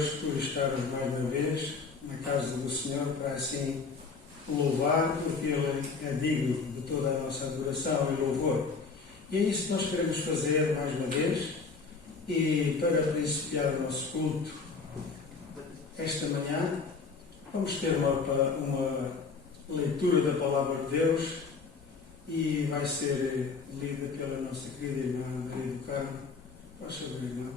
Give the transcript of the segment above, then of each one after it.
Deus por estarmos mais uma vez na casa do Senhor para assim louvar, porque Ele é digno de toda a nossa adoração e louvor. E é isso que nós queremos fazer mais uma vez. E para principiar o nosso culto esta manhã, vamos ter uma leitura da Palavra de Deus e vai ser lida pela nossa querida irmã Maria do Carmo. Faz favor, irmã.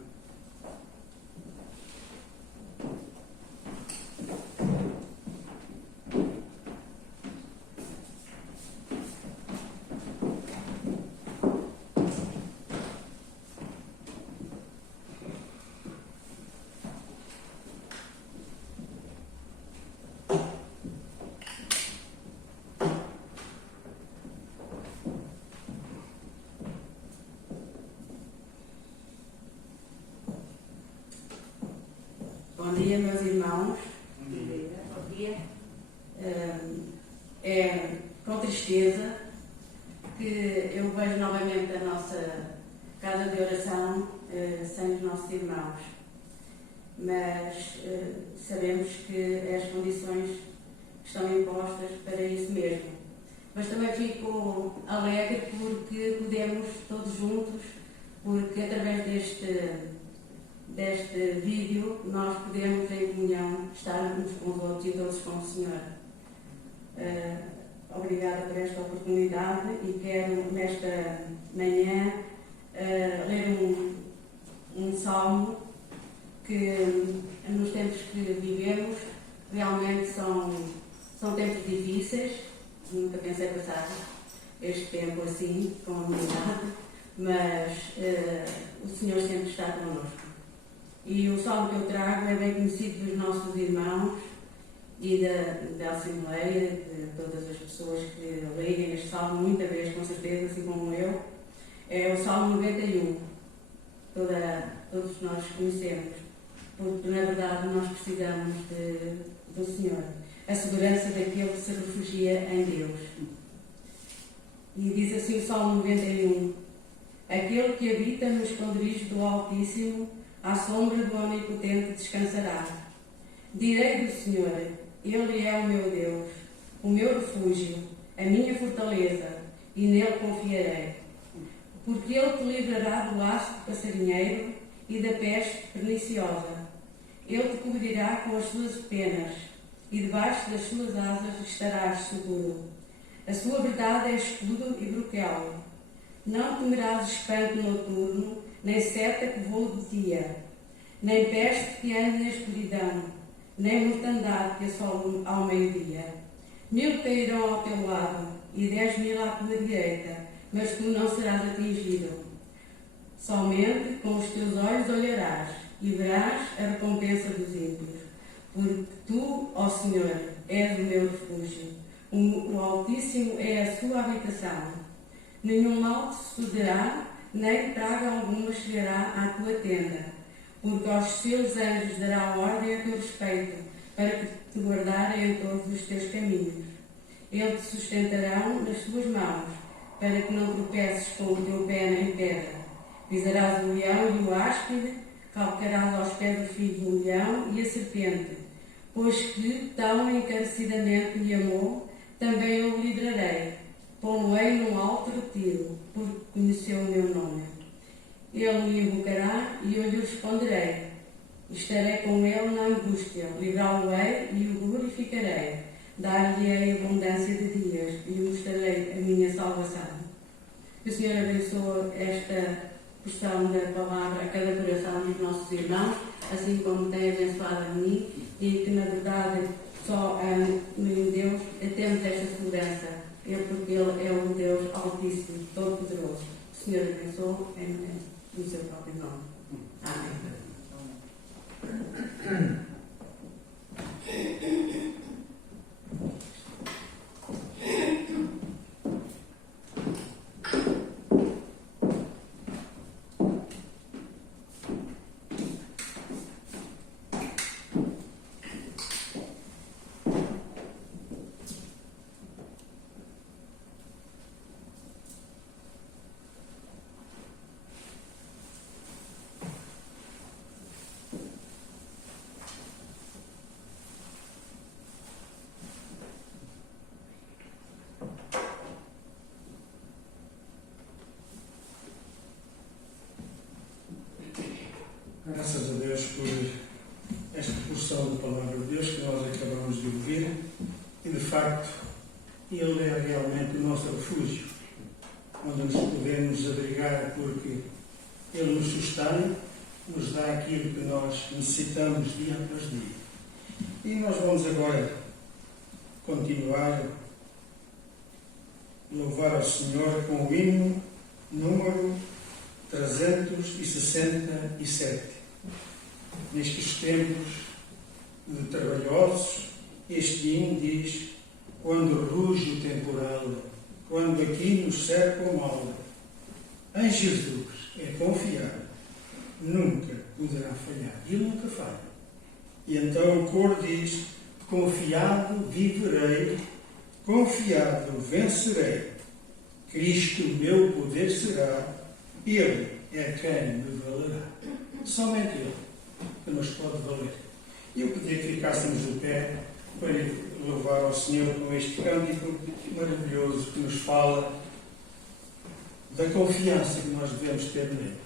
Bom dia, meus irmãos. Bom dia. É com tristeza que eu vejo novamente a nossa casa de oração sem os nossos irmãos. Mas sabemos que as condições estão impostas para isso mesmo. Mas também fico alegre porque podemos todos juntos, porque através deste vídeo nós podemos em comunhão estar uns com os outros e todos com o Senhor. Obrigada por esta oportunidade e quero nesta manhã ler um salmo que nos tempos que vivemos realmente são tempos difíceis. Nunca pensei passar este tempo assim com a humanidade, mas o Senhor sempre está connosco. E o salmo que eu trago é bem conhecido dos nossos irmãos e da Assembleia, de todas as pessoas que leem este salmo muita vez, com certeza, assim como eu. É o Salmo 91. Todos nós conhecemos, porque na verdade nós precisamos do Senhor. A segurança daquele que se refugia em Deus. E diz assim o Salmo 91. Aquele que habita no esconderijo do Altíssimo, à sombra do Onipotente descansará. Direi do Senhor, Ele é o meu Deus, o meu refúgio, a minha fortaleza, e nele confiarei. Porque Ele te livrará do laço do passarinheiro e da peste perniciosa. Ele te cobrirá com as suas penas, e debaixo das suas asas estarás seguro. A sua verdade é escudo e broquel. Não temerás espanto noturno, nem seta que voe de dia, nem peste que ande na escuridão, nem mortandade que assole ao meio-dia. 1000 cairão ao teu lado e 10.000 à tua direita, mas tu não serás atingido. Somente com os teus olhos olharás e verás a recompensa dos ímpios. Porque tu, ó Senhor, és o meu refúgio, o Altíssimo é a sua habitação. Nenhum mal te sucederá, nem praga alguma chegará à tua tenda, porque aos seus anjos dará ordem a teu respeito, para que te guardarem em todos os teus caminhos. Eles te sustentarão nas suas mãos, para que não tropeces com o teu pé em pedra. Pisarás o leão e o áspide, calcarás aos pés o filho do leão e a serpente. Pois que tão encarecidamente me amou, também eu o livrarei. Pô-lo-ei num alto retiro, porque conheceu o meu nome. Ele me invocará e eu lhe responderei. Estarei com ele na angústia, livrá-lo-ei e o glorificarei. Dar-lhe-ei abundância de dias e lhe mostrarei a minha salvação. Que o Senhor abençoe esta porção da palavra a cada coração dos nossos irmãos, assim como tem abençoado a mim, e que na verdade só em Deus temos esta segurança. Porque Ele é um Deus Altíssimo, Todo-Poderoso. O Senhor abençoe no seu próprio nome. Amém. na Palavra de Deus que nós acabamos de ouvir e, de facto, Ele é realmente o nosso refúgio, onde nos podemos abrigar porque Ele nos sustém, nos dá aquilo que nós necessitamos dia após dia. E nós vamos agora continuar a louvar ao Senhor com o hino número 367. Nestes tempos de trabalhosos, este hino diz: quando ruge o temporal, quando aqui nos cerca o mal, em Jesus é confiar, nunca poderá falhar. E Ele nunca falha. E então o coro diz: confiado viverei, confiado vencerei, Cristo meu poder será, Ele é quem me valerá. Somente Ele que nos pode valer. E eu pedia que ficássemos de pé para louvar ao Senhor com este cântico maravilhoso que nos fala da confiança que nós devemos ter nele.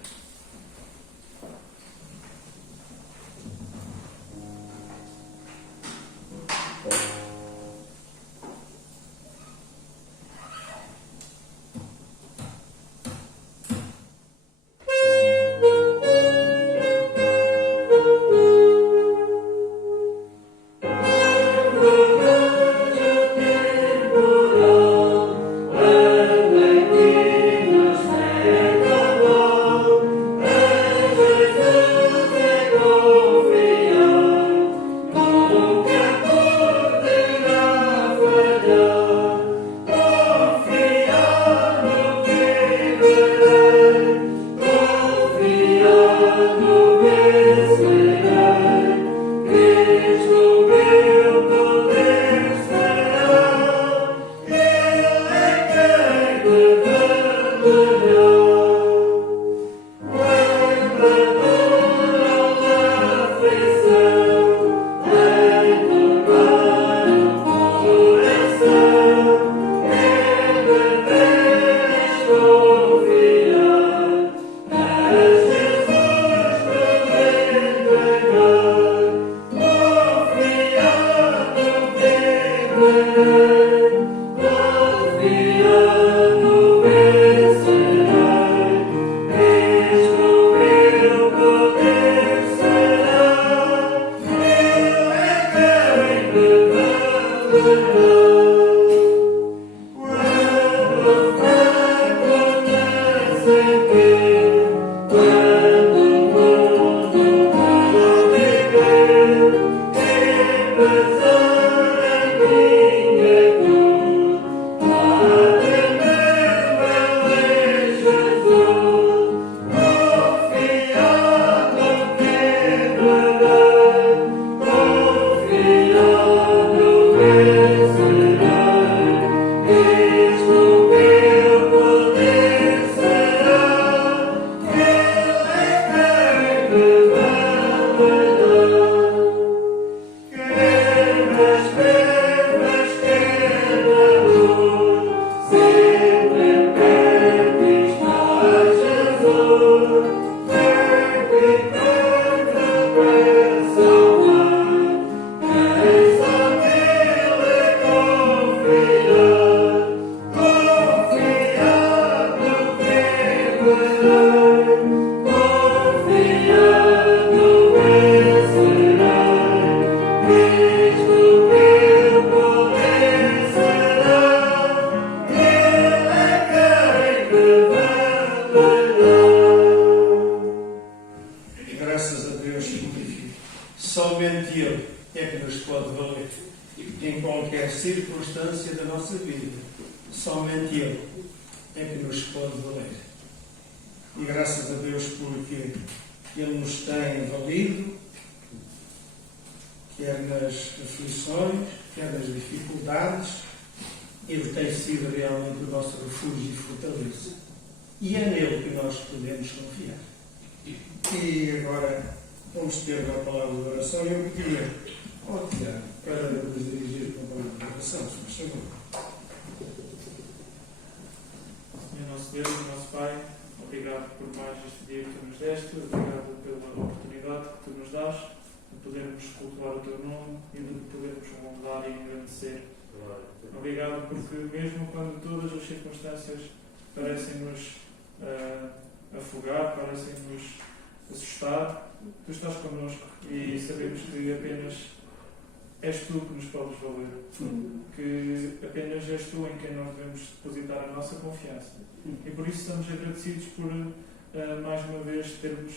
podermos cultuar o Teu nome e de podermos louvar e agradecer. Obrigado porque mesmo quando todas as circunstâncias parecem-nos afogar, parecem-nos assustar, Tu estás connosco e sabemos que apenas és Tu que nos podes valer, que apenas és Tu em quem nós devemos depositar a nossa confiança. E por isso estamos agradecidos por mais uma vez termos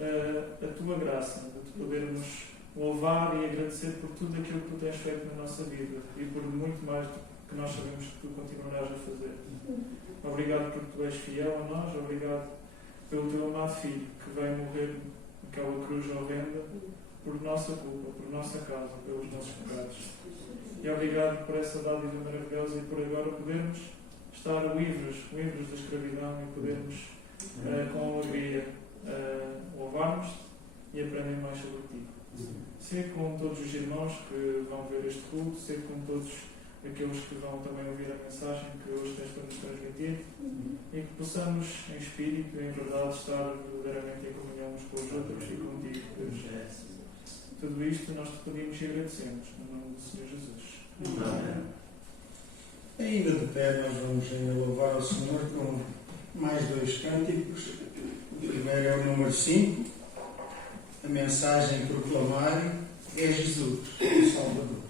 a Tua graça, de podermos louvar e agradecer por tudo aquilo que Tu tens feito na nossa vida e por muito mais do que nós sabemos que Tu continuarás a fazer. Obrigado porque Tu és fiel a nós, obrigado pelo Teu amado Filho que veio morrer naquela cruz horrenda por nossa culpa, por nossa causa, pelos nossos pecados. E obrigado por essa dádiva maravilhosa e por agora podermos estar livres da escravidão e podermos com alegria louvar-nos e aprender mais sobre Ti. Ser com todos os irmãos que vão ver este culto, ser com todos aqueles que vão também ouvir a mensagem que hoje tens para nos transmitir e que possamos, em espírito e em verdade, estar verdadeiramente em comunhão uns com os outros e contigo, Deus. Tudo isto nós te pedimos e agradecemos, no nome do Senhor Jesus. Amém. Ainda de pé, nós vamos ainda louvar ao Senhor com mais 2 cânticos. O primeiro é o número 5, a mensagem proclamar é Jesus, o Salvador.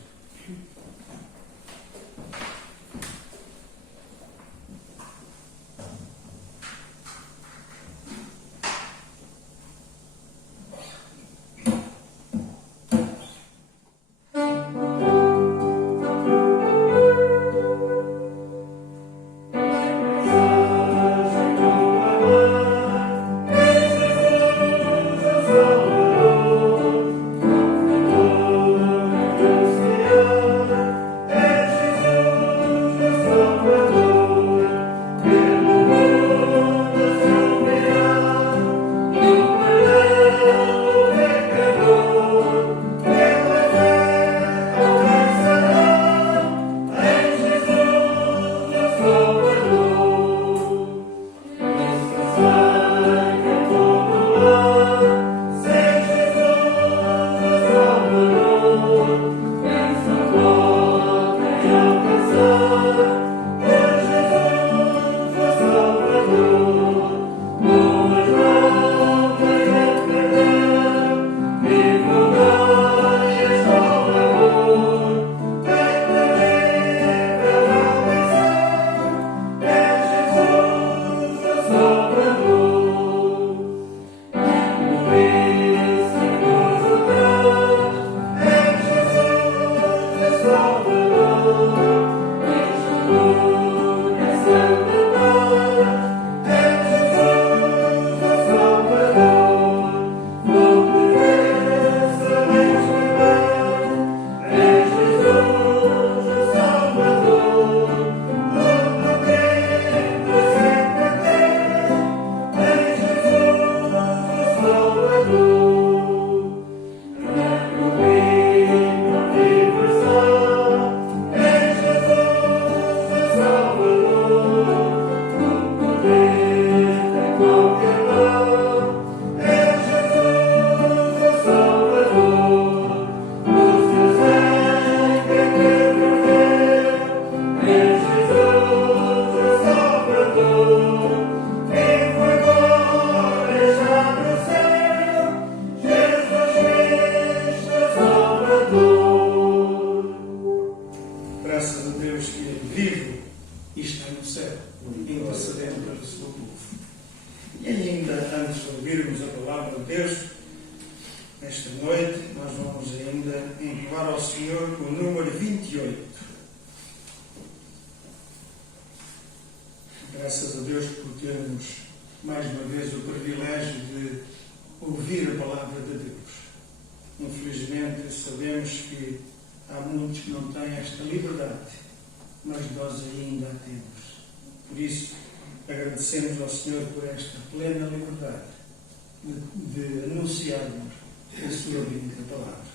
Graças a Deus por termos mais uma vez o privilégio de ouvir a palavra de Deus. Infelizmente sabemos que há muitos que não têm esta liberdade, mas nós ainda a temos. Por isso, agradecemos ao Senhor por esta plena liberdade de anunciarmos a sua bendita palavra.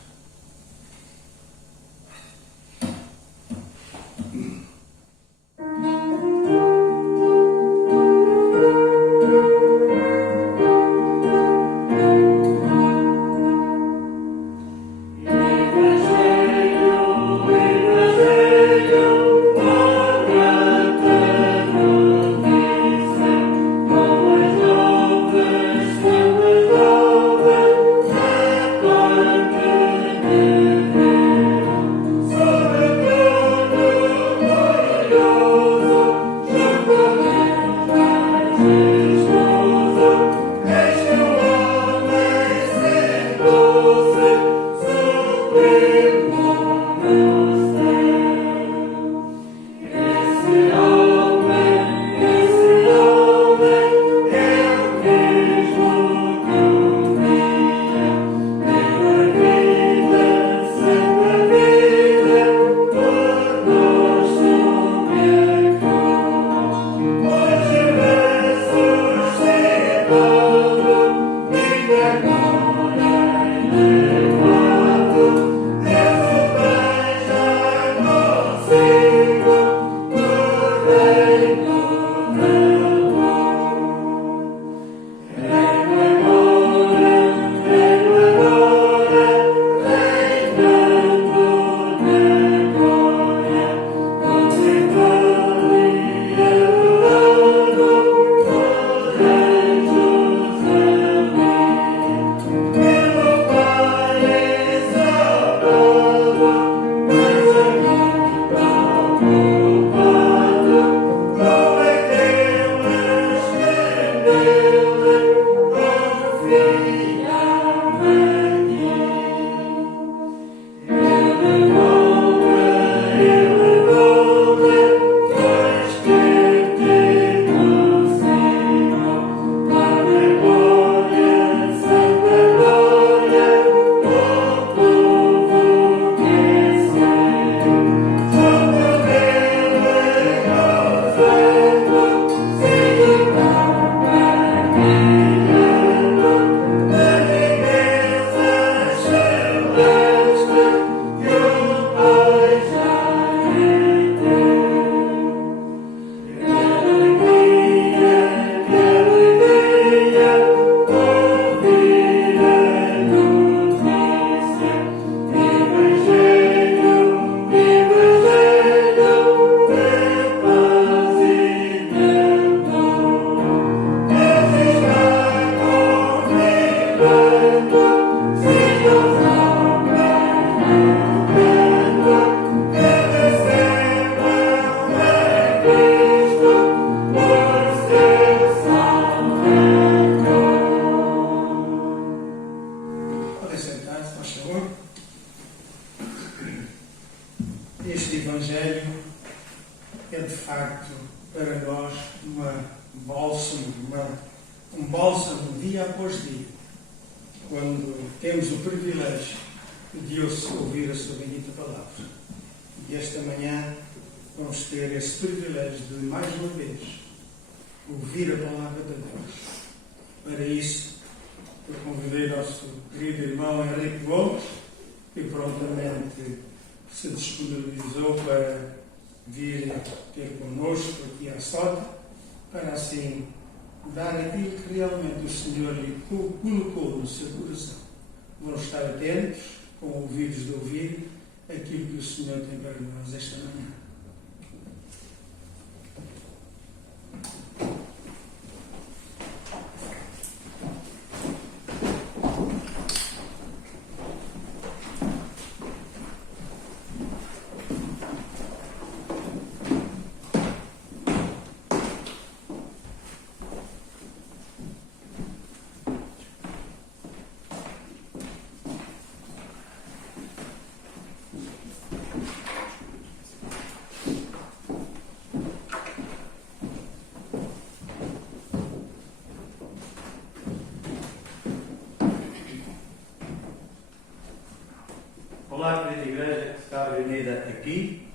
Olá, querida igreja que está reunida aqui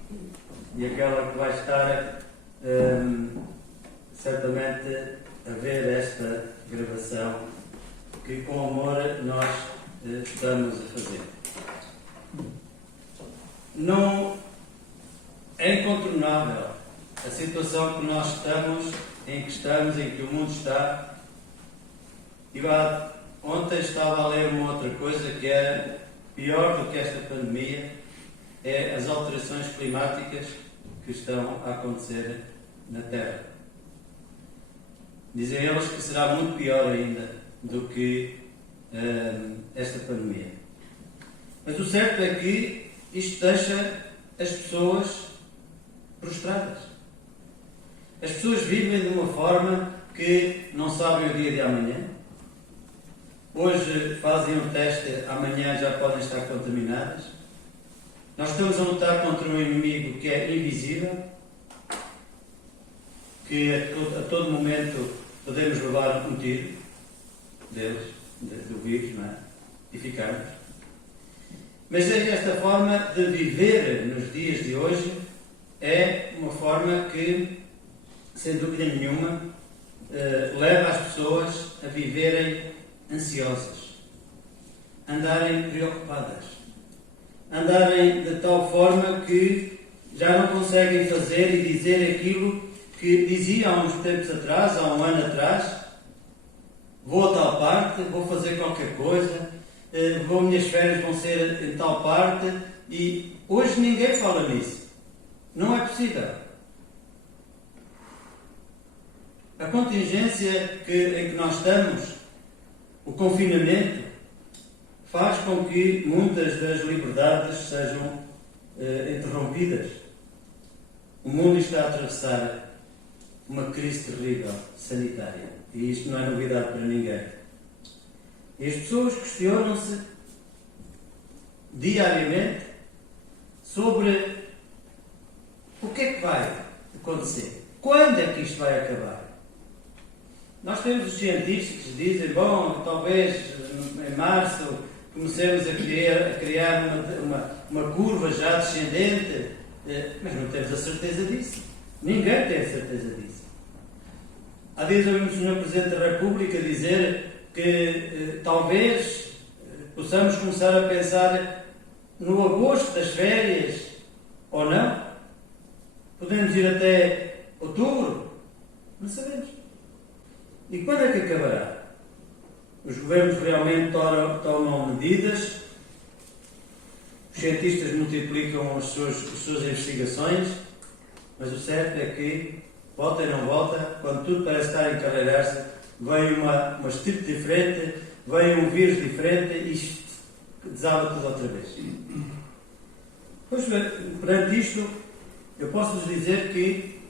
e aquela que vai estar certamente a ver esta gravação que com amor nós estamos a fazer. Não é incontornável a situação que nós estamos, em que o mundo está. E ontem estava a ler uma outra coisa que era pior do que esta pandemia, é as alterações climáticas que estão a acontecer na Terra. Dizem eles que será muito pior ainda do que esta pandemia. Mas o certo é que isto deixa as pessoas prostradas. As pessoas vivem de uma forma que não sabem o dia de amanhã. Hoje fazem um teste, amanhã já podem estar contaminadas. Nós estamos a lutar contra um inimigo que é invisível, que a todo momento podemos levar um tiro deles, do vírus, não é? E ficarmos. Mas esta forma de viver nos dias de hoje é uma forma que, sem dúvida nenhuma, leva as pessoas a viverem ansiosas, andarem preocupadas, andarem de tal forma que já não conseguem fazer e dizer aquilo que diziam há uns tempos atrás, há um ano atrás: vou a tal parte, vou fazer qualquer coisa, minhas férias vão ser em tal parte, e hoje ninguém fala nisso. Não é possível. A contingência em que nós estamos, o confinamento, faz com que muitas das liberdades sejam interrompidas. O mundo está a atravessar uma crise terrível sanitária, e isto não é novidade para ninguém. E as pessoas questionam-se diariamente sobre o que é que vai acontecer, quando é que isto vai acabar. Nós temos os cientistas que dizem: bom, talvez em março comecemos a criar uma curva já descendente, mas não temos a certeza disso. Ninguém tem a certeza disso. Há dias ouvimos o Sr. Presidente da República dizer que talvez possamos começar a pensar no agosto das férias, ou não. Podemos ir até outubro, não sabemos. E quando é que acabará? Os governos realmente tomam medidas, os cientistas multiplicam as suas investigações, mas o certo é que, volta e não volta, quando tudo parece estar a encarreirar-se, vem uma estirpe diferente, vem um vírus diferente e isto desaba tudo outra vez. Pois, perante isto, eu posso-vos dizer que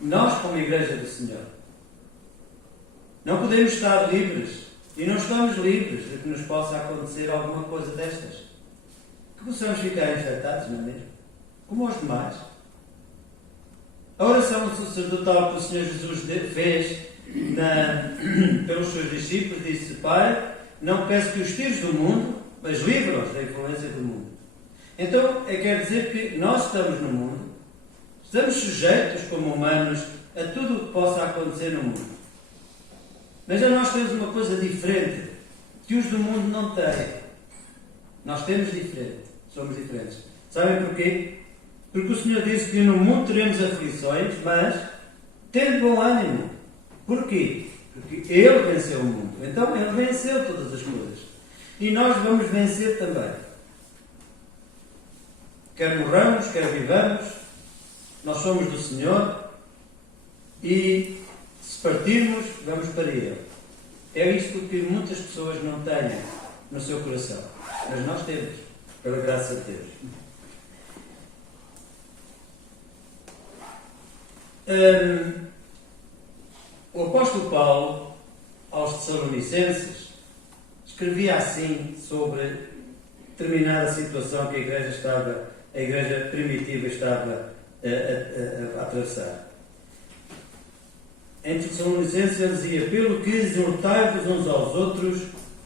nós, como Igreja do Senhor, não podemos estar livres, e não estamos livres de que nos possa acontecer alguma coisa destas. Que possamos ficar infectados, não é mesmo? Como os demais. A oração sacerdotal que o Senhor Jesus fez pelos seus discípulos disse: Pai, não peço que os tires do mundo, mas livra-os da influência do mundo. Então, quer dizer que nós estamos no mundo, estamos sujeitos como humanos a tudo o que possa acontecer no mundo. Mas nós temos uma coisa diferente, que os do mundo não têm. Nós temos diferente, somos diferentes. Sabem porquê? Porque o Senhor disse que no mundo teremos aflições, mas tendo bom ânimo. Porquê? Porque Ele venceu o mundo. Então Ele venceu todas as coisas. E nós vamos vencer também. Quer morramos, quer vivamos, nós somos do Senhor e se partirmos, vamos para Ele. É isto que muitas pessoas não têm no seu coração. Mas nós temos, pela graça de Deus. O apóstolo Paulo, aos Tessalonicenses, escrevia assim sobre determinada situação que a igreja primitiva estava a atravessar. Em Tessalonicenses ele dizia: pelo que exortai-vos uns aos outros,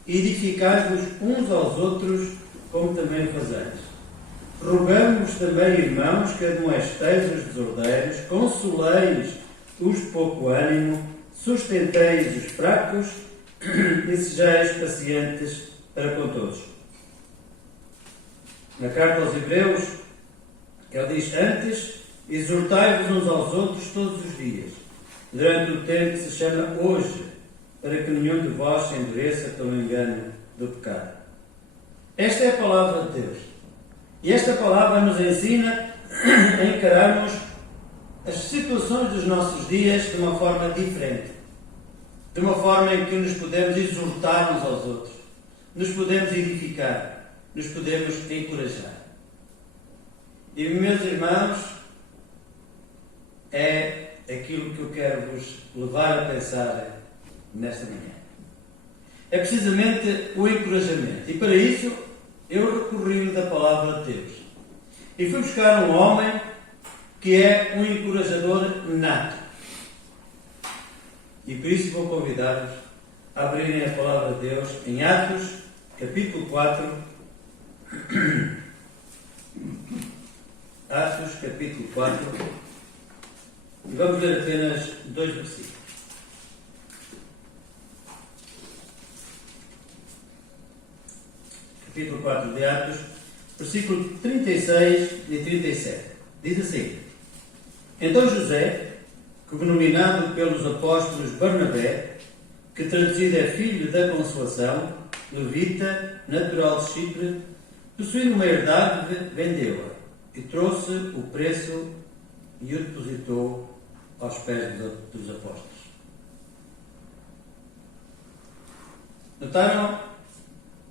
edificai-vos uns aos outros, como também fazeis. Rogamos também, irmãos, que admoesteis os desordeiros, consoleis os de pouco ânimo, sustenteis os fracos e sejais pacientes para com todos. Na carta aos Hebreus, ele diz: antes, exortai-vos uns aos outros todos os dias, durante o tempo que se chama hoje, para que nenhum de vós se endureça pelo engano do pecado. Esta é a palavra de Deus. E esta palavra nos ensina a encararmos as situações dos nossos dias de uma forma diferente. De uma forma em que nos podemos exortar uns aos outros. Nos podemos edificar. nos podemos encorajar. E, meus irmãos, é aquilo que eu quero vos levar a pensar nesta manhã. É precisamente o encorajamento. E para isso, eu recorri da palavra de Deus. E fui buscar um homem que é um encorajador nato. E por isso vou convidar-vos a abrirem a palavra de Deus em Atos, capítulo 4. Atos, capítulo 4. E vamos ler apenas 2 versículos. Capítulo 4 de Atos, versículo 36 e 37. Diz assim: Então José, cognominado pelos apóstolos Barnabé, que traduzido é filho da consolação, levita, natural de Chipre, possuindo uma herdade, vendeu-a e trouxe o preço e o depositou aos pés dos apóstolos. Notaram?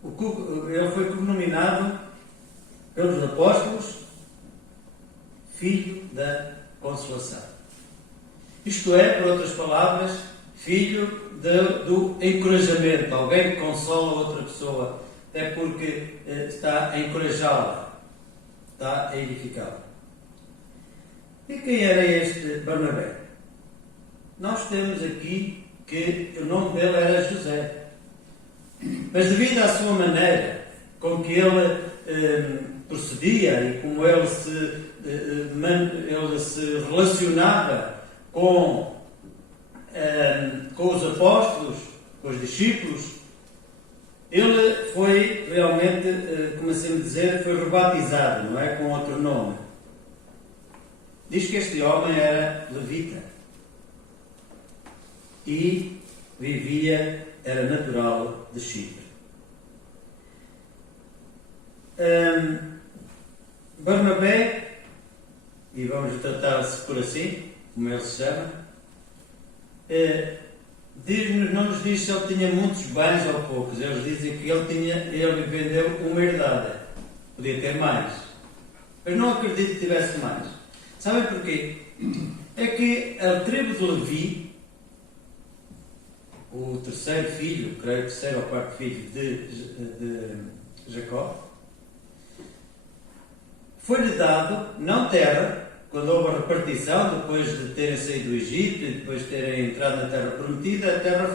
Ele foi cognominado pelos apóstolos filho da consolação. Isto é, por outras palavras, filho do encorajamento. Alguém que consola outra pessoa é porque está a encorajá-la, está a edificá-la. E quem era este Barnabé? Nós temos aqui que o nome dele era José. Mas devido à sua maneira com que ele procedia e como ele se relacionava com os apóstolos, com os discípulos, ele foi realmente, como assim dizer, foi rebatizado, não é? Com outro nome. Diz que este homem era levita e era natural de Chipre. Barnabé, e vamos tratar-se por assim, como ele se chama, não nos diz se ele tinha muitos bens ou poucos. Eles dizem que ele vendeu uma herdade. Podia ter mais. Mas não acredito que tivesse mais. Sabem porquê? É que a tribo de Levi, o terceiro filho, creio, terceiro ou quarto filho de Jacó, foi-lhe dado, não terra, quando houve a repartição, depois de terem saído do Egito e depois de terem entrado na terra prometida, a terra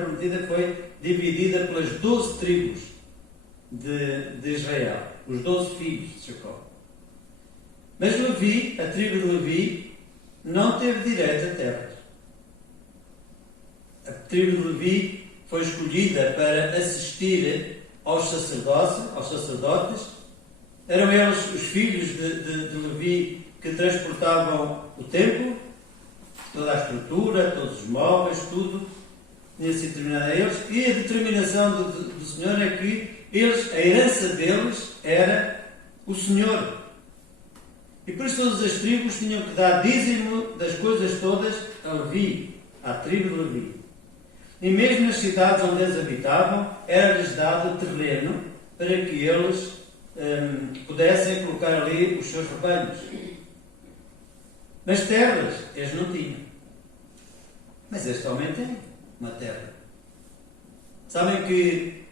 prometida foi dividida pelas 12 tribos de Israel, os 12 filhos de Jacó. Mas Levi, a tribo de Levi, não teve direito a terras. A tribo de Levi foi escolhida para assistir aos sacerdotes. Eram eles os filhos de Levi que transportavam o templo, toda a estrutura, todos os móveis, tudo tinha sido determinado a eles. E a determinação do Senhor é que a herança deles era o Senhor. E por isso todas as tribos tinham que dar dízimo das coisas todas a Levi, à tribo de Levi. E mesmo nas cidades onde eles habitavam, era-lhes dado terreno para que eles pudessem colocar ali os seus rebanhos. Mas terras eles não tinham. Mas este homem tem uma terra. Sabem que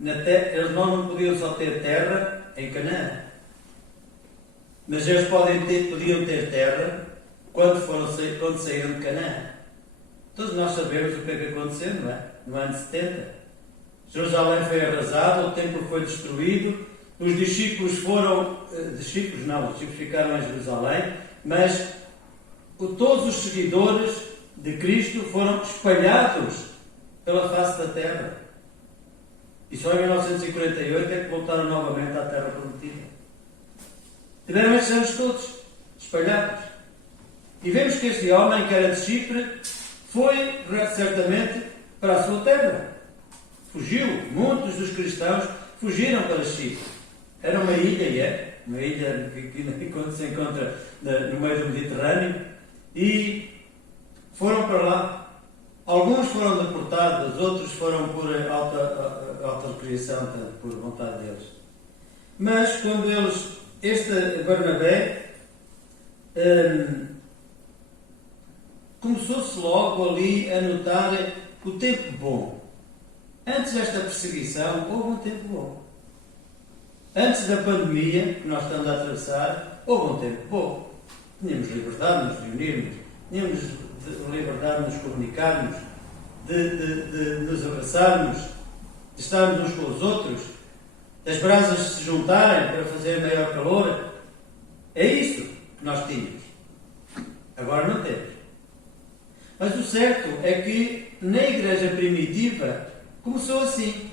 eles não podiam só ter terra em Canaã. Mas eles podiam ter terra quando saíram de Canaã. Todos nós sabemos o que é que aconteceu, não é? No ano 70. Jerusalém foi arrasado, o templo foi destruído, os discípulos ficaram em Jerusalém, mas todos os seguidores de Cristo foram espalhados pela face da terra. E só em 1948 é que voltaram novamente à terra prometida. Tiveram estes anos todos espalhados. E vemos que este homem, que era de Chipre, foi certamente para a sua terra. Fugiu. Muitos dos cristãos fugiram para Chipre. Era uma ilha, uma ilha que se encontra no meio do Mediterrâneo, e foram para lá. Alguns foram deportados, outros foram por autocriação, tanto por vontade deles. Mas quando este Barnabé, começou-se logo ali a notar o tempo bom. Antes desta perseguição, houve um tempo bom. Antes da pandemia que nós estamos a atravessar, houve um tempo bom. Tínhamos liberdade de nos reunirmos, tínhamos liberdade de nos comunicarmos, de nos abraçarmos, de estarmos uns com os outros, das brasas se juntarem para fazer maior calor. É isto que nós tínhamos. Agora não temos. Mas o certo é que na igreja primitiva começou assim.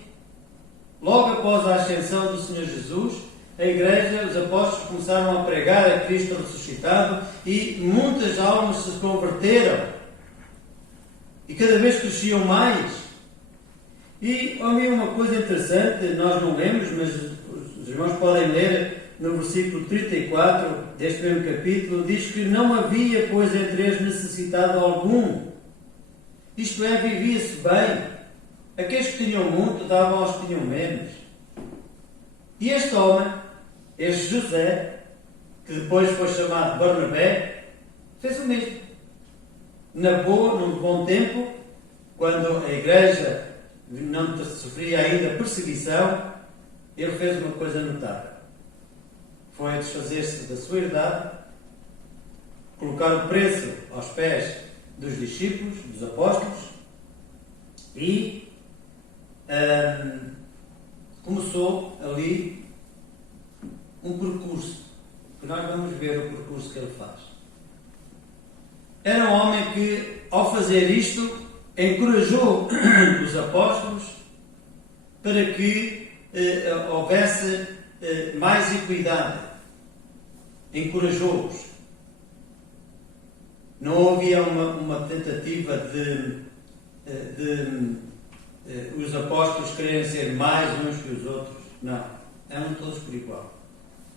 Logo após a ascensão do Senhor Jesus, a igreja, os apóstolos começaram a pregar a Cristo ressuscitado e muitas almas se converteram. E cada vez cresciam mais. E havia uma coisa interessante, nós não lemos, mas os irmãos podem ler no versículo 34 deste mesmo capítulo, diz que não havia, pois, entre eles necessitado algum. Isto é, vivia-se bem. Aqueles que tinham muito davam aos que tinham menos. E este homem, este José, que depois foi chamado Barnabé, fez o mesmo. Na boa, num bom tempo, quando a igreja não sofria ainda perseguição, ele fez uma coisa notável. Foi desfazer-se da sua herdade, colocar o preço aos pés dos discípulos, dos apóstolos, e começou ali um percurso, que nós vamos ver o percurso que ele faz. Era um homem que, ao fazer isto, encorajou os apóstolos para que houvesse mais equidade. Encorajou-os. Não havia uma tentativa de os apóstolos quererem ser mais uns que os outros. Não. Eram todos por igual.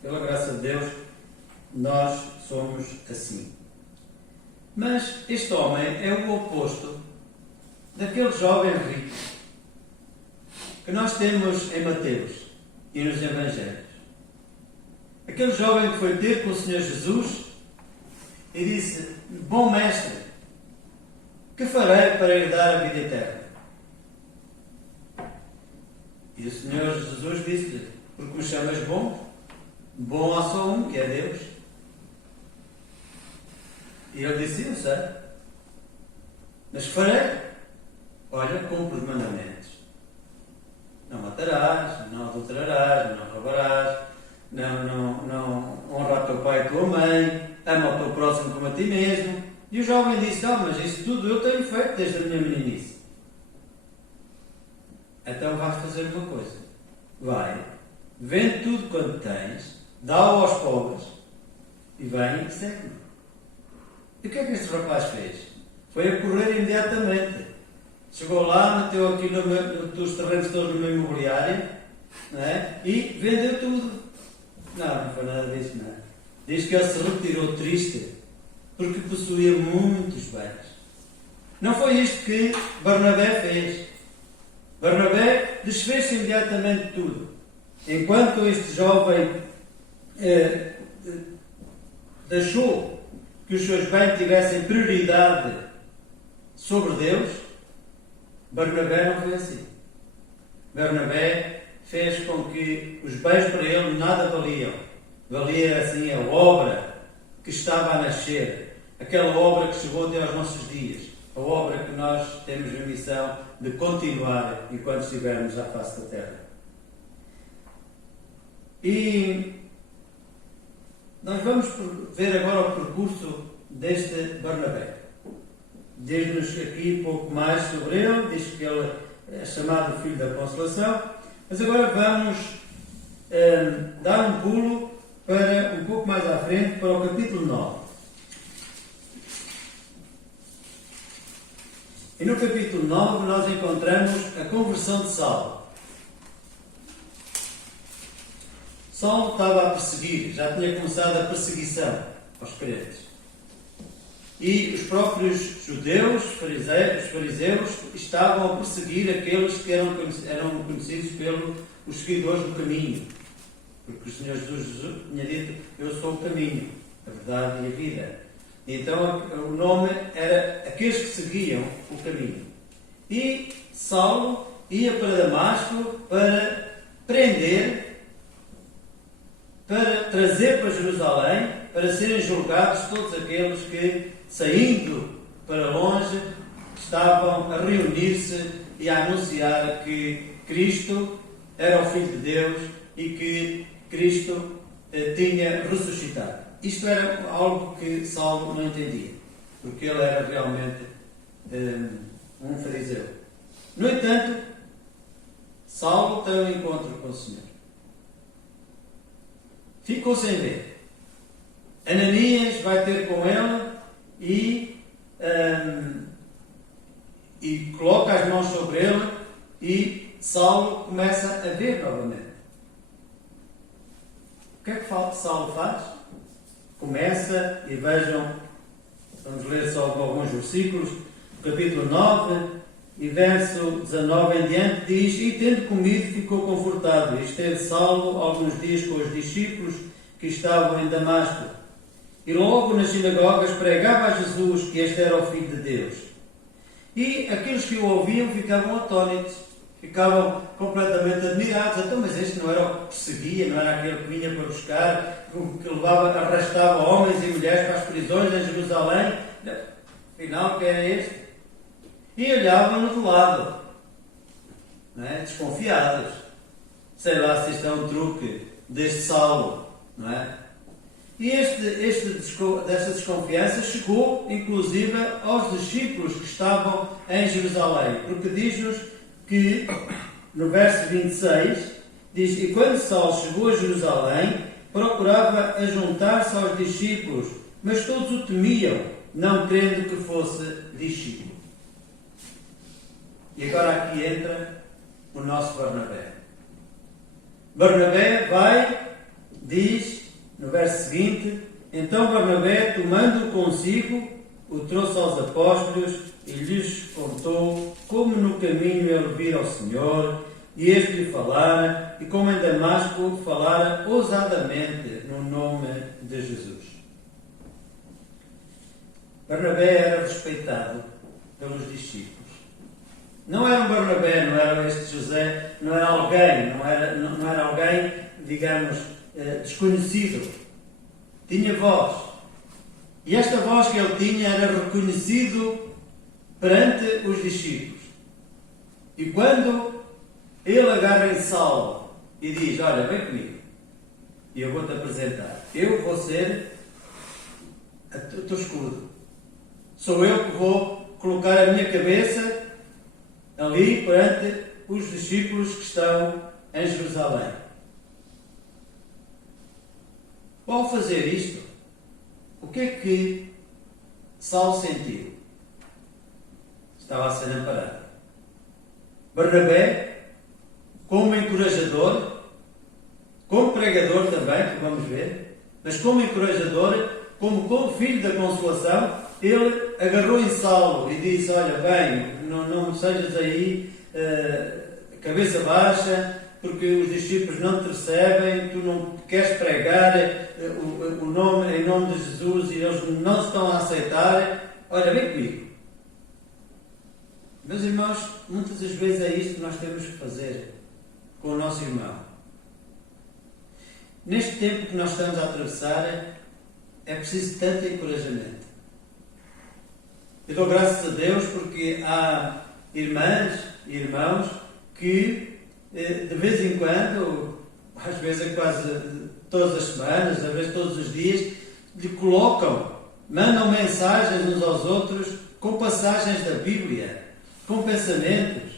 Pela graça de Deus, nós somos assim. Mas este homem é o oposto daquele jovem rico que nós temos em Mateus e nos Evangelhos. Aquele jovem que foi ter com o Senhor Jesus e disse: bom mestre, que farei para herdar a vida eterna? E o Senhor Jesus disse-lhe: porque me chamas bom? Bom há só um, que é Deus. E ele disse: eu sei, mas farei. Olha, cumpre os mandamentos. Não matarás, não adulterarás, não roubarás, não honra o teu pai e a tua mãe, ama o teu próximo como a ti mesmo. E o jovem disse: mas isso tudo eu tenho feito desde a minha meninice. Então vais fazer uma coisa. Vai, vende tudo quanto tens, dá-o aos pobres e vem e segue-me. E o que é que este rapaz fez? Foi a correr imediatamente. Chegou lá, meteu aqui os terrenos todos no meu imobiliário, não é? E vendeu tudo. Não foi nada disso, não. Diz que ele se retirou triste porque possuía muitos bens. Não foi isto que Barnabé fez. Barnabé desfez-se imediatamente tudo. Enquanto este jovem deixou que os seus bens tivessem prioridade sobre Deus, Barnabé não foi assim. Barnabé fez com que os bens para ele nada valiam. Valia assim a obra que estava a nascer, aquela obra que chegou até aos nossos dias, a obra que nós temos a missão de continuar enquanto estivermos à face da terra. E nós vamos ver agora o percurso deste Barnabé. Diz-nos aqui pouco mais sobre ele, diz que ele é chamado Filho da Consolação, mas agora vamos dar um pulo para um pouco mais à frente, para o capítulo 9. E no capítulo 9 nós encontramos a conversão de Saulo. Saulo estava a perseguir, já tinha começado a perseguição aos crentes. e os próprios judeus, os fariseus, estavam a perseguir aqueles que eram conhecidos pelos os seguidores do caminho. Porque o Senhor Jesus tinha dito: eu sou o caminho, a verdade e a vida. Então o nome era aqueles que seguiam o caminho. E Saulo ia para Damasco para prender, para trazer para Jerusalém, para serem julgados todos aqueles que, saindo para longe, estavam a reunir-se e a anunciar que Cristo era o Filho de Deus e que Cristo tinha ressuscitado. Isto era algo que Saulo não entendia, porque ele era realmente um fariseu. No entanto, Saulo tem um encontro com o Senhor. Ficou sem ver. Ananias vai ter com ele e coloca as mãos sobre ele e Saulo começa a ver novamente. O que é que Saulo faz? Começa, e vejam, vamos ler só alguns versículos, capítulo 9 e verso 19 em diante, diz: e tendo comido ficou confortado, e esteve Saulo alguns dias com os discípulos que estavam em Damasco. E logo nas sinagogas pregava a Jesus que este era o Filho de Deus. E aqueles que o ouviam ficavam atónitos, ficavam completamente admirados. Então, mas este não era o que perseguia, não era aquele que vinha para buscar, que levava, arrastava homens e mulheres para as prisões em Jerusalém? Afinal, quem é este? E olhavam-no de lado, não é? Desconfiados. Sei lá se isto é um truque deste Saulo, não é? E desta desconfiança chegou, inclusive, aos discípulos que estavam em Jerusalém, porque diz-nos que, no verso 26, diz: e quando Saulo chegou a Jerusalém, procurava ajuntar-se aos discípulos, mas todos o temiam, não crendo que fosse discípulo. E agora aqui entra o nosso Barnabé. Barnabé vai, diz no verso seguinte: então Barnabé, tomando-o consigo, o trouxe aos apóstolos e lhes contou como no caminho ele vira ao Senhor, e este lhe falara, e como em Damasco falara ousadamente no nome de Jesus. Barnabé era respeitado pelos discípulos. Não era um Barnabé, não era este José, não era alguém, não era alguém, digamos, desconhecido. Tinha voz. E esta voz que ele tinha era reconhecido perante os discípulos. E quando ele agarra em Saulo e diz: olha, vem comigo, e eu vou-te apresentar. Eu vou ser o teu escudo. Sou eu que vou colocar a minha cabeça ali perante os discípulos que estão em Jerusalém. Ao fazer isto, o que é que Saulo sentiu? Estava a ser amparado. Barnabé, como encorajador, como pregador também, que vamos ver, mas como encorajador, como filho da consolação, ele agarrou em Saulo e disse: olha, bem, não sejas aí cabeça baixa, porque os discípulos não te recebem, tu não queres pregar em nome de Jesus e eles não se estão a aceitar. Olha, vem comigo. Meus irmãos, muitas das vezes é isto que nós temos que fazer com o nosso irmão. Neste tempo que nós estamos a atravessar, é preciso tanto encorajamento. Eu dou graças a Deus porque há irmãs e irmãos que de vez em quando, às vezes é quase todas as semanas, às vezes todos os dias, lhe mandam mensagens uns aos outros com passagens da Bíblia, com pensamentos.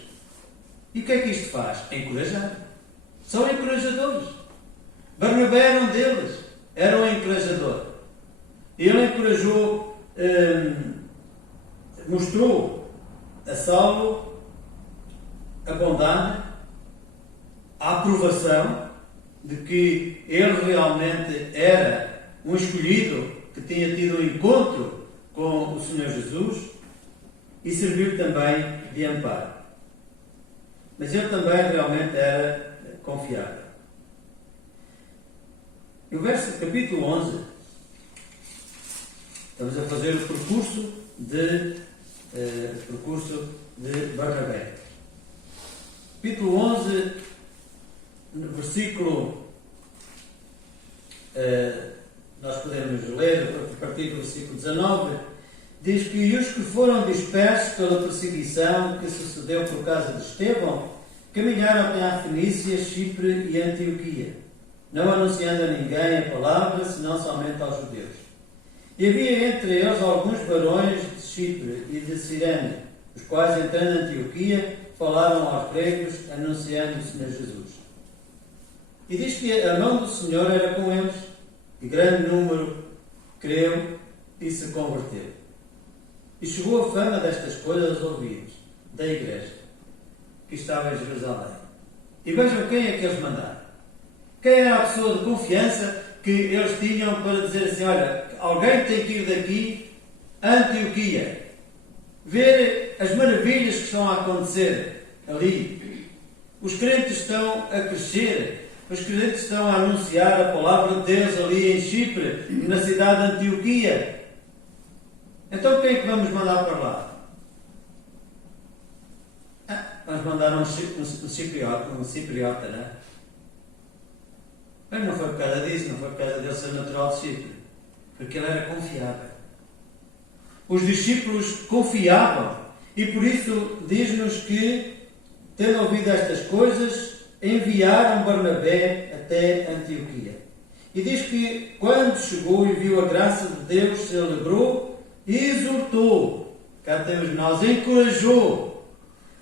E o que é que isto faz? Encorajar. São encorajadores. Barnabé era um deles. Era um encorajador. Ele encorajou, mostrou a Saulo a bondade, a aprovação de que ele realmente era um escolhido que tinha tido um encontro com o Senhor Jesus e serviu também de amparo. Mas ele também realmente era confiável. E o capítulo 11, estamos a fazer o percurso de Barnabé. Capítulo 11, no versículo, nós podemos ler a partir do versículo 19, diz que e os que foram dispersos pela perseguição que sucedeu por causa de Estevão, caminharam até a Fenícia, Chipre e Antioquia, não anunciando a ninguém a palavra, senão somente aos judeus. E havia entre eles alguns varões de Chipre e de Cirene, os quais, entrando em Antioquia, falaram aos gregos, anunciando o Senhor Jesus. E diz que a mão do Senhor era com eles, e grande número creu e se converteu. E chegou a fama destas coisas aos ouvidos da igreja que estava em Jerusalém. E vejam quem é que eles mandaram. Quem era a pessoa de confiança que eles tinham para dizer assim, olha, alguém tem que ir daqui a Antioquia, ver as maravilhas que estão a acontecer ali. Os crentes estão a crescer, os crentes estão a anunciar a palavra de Deus ali em Chipre, na cidade de Antioquia. Então quem é que vamos mandar para lá? Vamos mandar um cipriota, não é? Mas não foi por causa disso, não foi por causa dele ser natural de Chipre, porque ele era confiável. Os discípulos confiavam e por isso diz-nos que, tendo ouvido estas coisas, enviaram Barnabé até Antioquia. E diz que quando chegou e viu a graça de Deus, se alegrou e exortou, cá temos nós, encorajou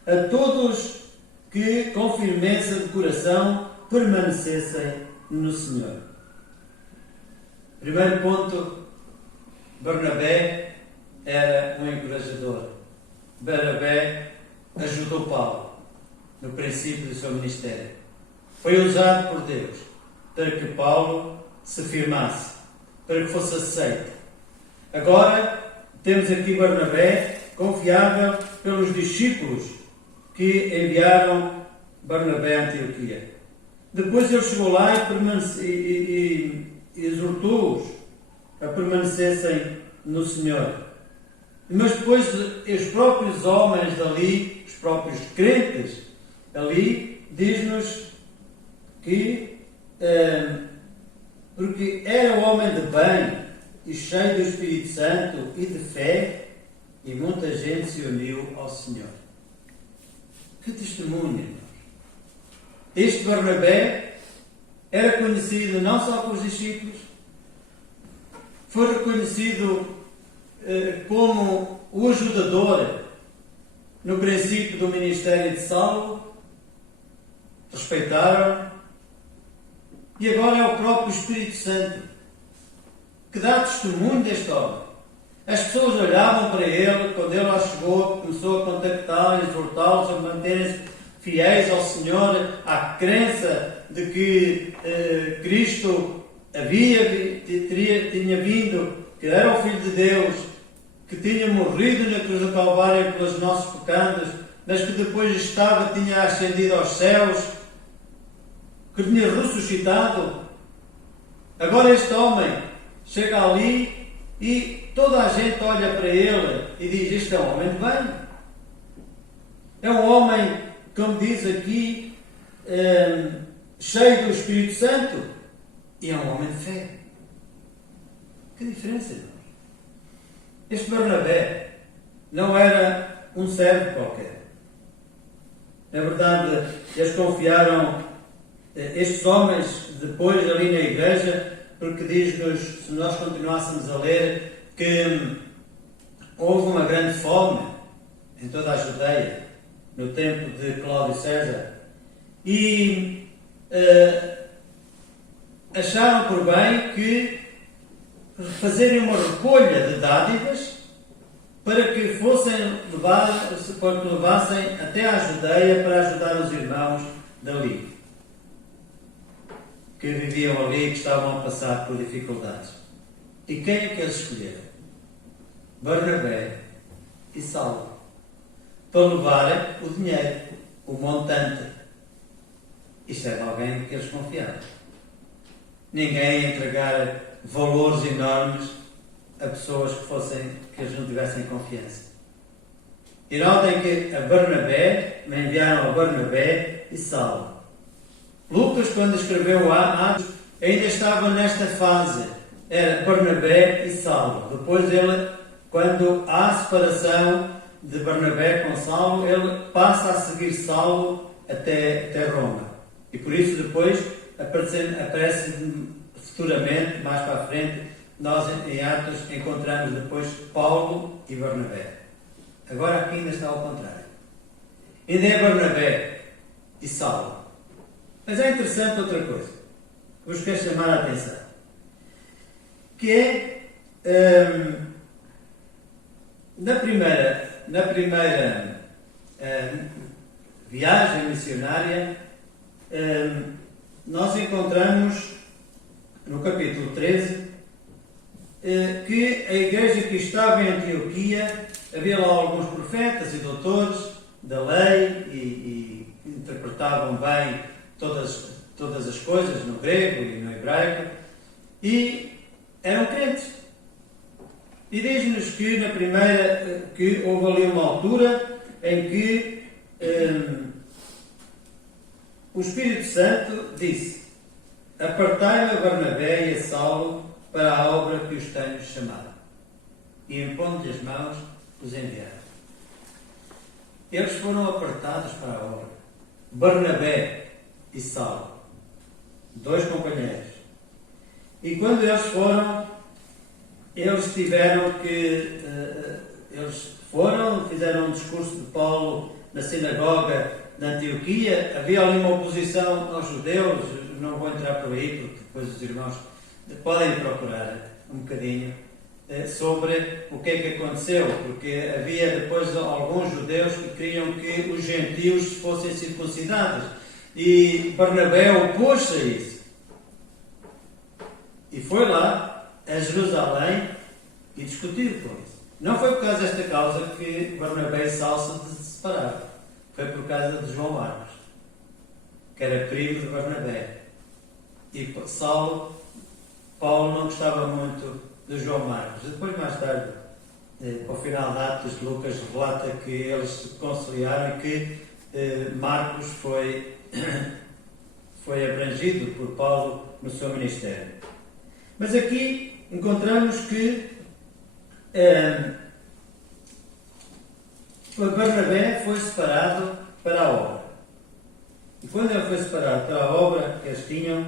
a todos que com firmeza de coração permanecessem no Senhor. Primeiro ponto, Barnabé era um encorajador. Barnabé ajudou Paulo no princípio do seu ministério. Foi usado por Deus para que Paulo se firmasse, para que fosse aceito. Agora temos aqui Barnabé, confiável pelos discípulos que enviaram Barnabé a Antioquia. Depois ele chegou lá e exortou-os a permanecessem no Senhor. Mas depois os próprios homens dali, os próprios crentes ali, diz-nos que porque era um homem de bem e cheio do Espírito Santo e de fé, e muita gente se uniu ao Senhor. Que testemunho, irmãos! Este Barnabé era conhecido não só pelos discípulos, foi reconhecido como o ajudador no princípio do ministério de Saulo, respeitaram, e agora é o próprio Espírito Santo que dá testemunho deste homem. As pessoas olhavam para ele quando ele lá chegou, começou a contactá-los, exortá-los a manterem-se fiéis ao Senhor, à crença de que Cristo tinha vindo, que era o Filho de Deus, que tinha morrido na cruz do Calvário pelos nossos pecados, mas que depois tinha ascendido aos céus, que tinha ressuscitado. Agora este homem chega ali e toda a gente olha para ele e diz, este é um homem de bem. É um homem, como diz aqui, cheio do Espírito Santo, e é um homem de fé. Que diferença, irmãos? Este Barnabé não era um servo qualquer. Na verdade, eles confiaram, estes homens, depois ali na igreja, porque diz-nos, se nós continuássemos a ler, que houve uma grande fome em toda a Judeia, no tempo de Cláudio César, e acharam por bem que fazerem uma recolha de dádivas para que levassem até à Judeia para ajudar os irmãos dali, que viviam ali e que estavam a passar por dificuldades. E quem é que eles escolheram? Barnabé e Saulo para levarem o dinheiro, o montante. Isto é de alguém que eles confiavam. Ninguém ia entregar valores enormes a pessoas que eles não tivessem confiança. E notem que a Barnabé, me enviaram a Barnabé e Saulo. Lucas, quando escreveu Atos, ainda estava nesta fase. Era Barnabé e Saulo. Depois ele, quando há a separação de Barnabé com Saulo, ele passa a seguir Saulo até Roma. E por isso depois aparece futuramente, mais para a frente, nós em Atos encontramos depois Paulo e Barnabé. Agora aqui ainda está ao contrário. Ainda é Barnabé e Saulo. Mas é interessante outra coisa que vos quero chamar a atenção, que é na primeira viagem missionária, nós encontramos no capítulo 13 que a igreja que estava em Antioquia, havia lá alguns profetas e doutores da lei e interpretavam bem todas as coisas no grego e no hebraico, e eram crentes. E diz-nos que houve ali uma altura em que o Espírito Santo disse: apartai-me a Barnabé e a Saulo para a obra que os tenho chamado. E impondo-lhe as mãos, os enviaram. Eles foram apartados para a obra. Barnabé e Saulo, 2 companheiros. E quando eles foram, eles tiveram que... fizeram um discurso de Paulo na sinagoga de Antioquia. Havia ali uma oposição aos judeus, não vou entrar por aí, porque depois os irmãos podem procurar um bocadinho sobre o que é que aconteceu, porque havia depois alguns judeus que queriam que os gentios fossem circuncidados, e Barnabé opôs-se a isso. E foi lá a Jerusalém e discutiu com isso. Não foi por causa desta causa que Barnabé e Saulo se separaram. Foi por causa de João Marcos, que era primo de Barnabé. E Paulo não gostava muito de João Marcos. Depois, mais tarde, ao final de Atos, Lucas relata que eles se conciliaram e que Marcos foi abrangido por Paulo no seu ministério. Mas aqui encontramos que Barnabé foi separado para a obra. E quando ele foi separado para a obra que eles tinham,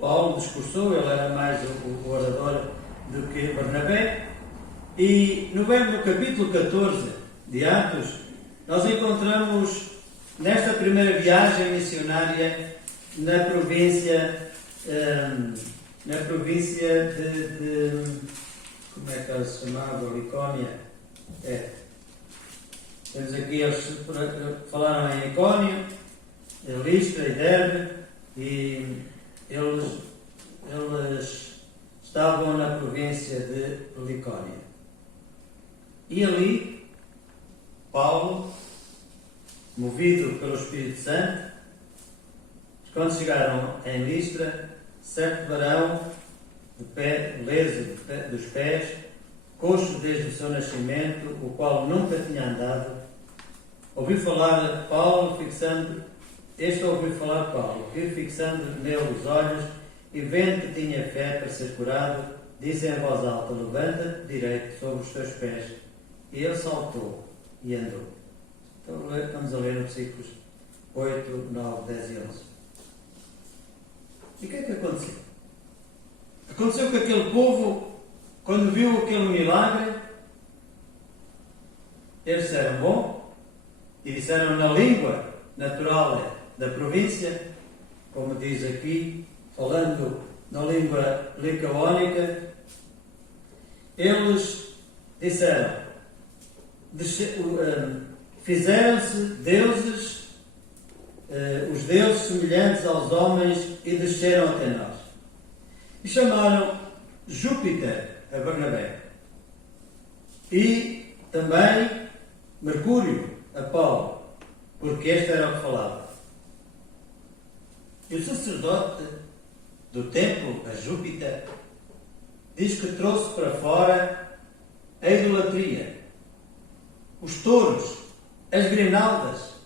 Paulo discursou, ele era mais o orador do que Barnabé, e no capítulo 14 de Atos, nós encontramos nesta primeira viagem missionária na província de como é que ela se chamava? Licónia. Temos aqui, eles falaram em Icónio, Listra e Derbe, e eles estavam na província de Licónia. E ali, Paulo, movido pelo Espírito Santo, quando chegaram em Listra, certo varão, de pé, leso dos pés, coxo desde o seu nascimento, o qual nunca tinha andado, ouviu falar de Paulo, que fixando nele os olhos e vendo que tinha fé para ser curado, disse em voz alta: levanta-te direito sobre os teus pés. E ele saltou e andou. Então vamos a ler nos versículos 8, 9, 10 e 11. E o que é que aconteceu? Aconteceu que aquele povo, quando viu aquele milagre, eles disseram bom, e disseram na língua natural da província, como diz aqui, falando na língua licaónica, eles disseram, fizeram-se deuses os deuses semelhantes aos homens e desceram até nós. E chamaram Júpiter a Barnabé e também Mercúrio a Paulo, porque este era o que falava. E o sacerdote do templo a Júpiter diz que trouxe para fora a idolatria, os touros, as grinaldas,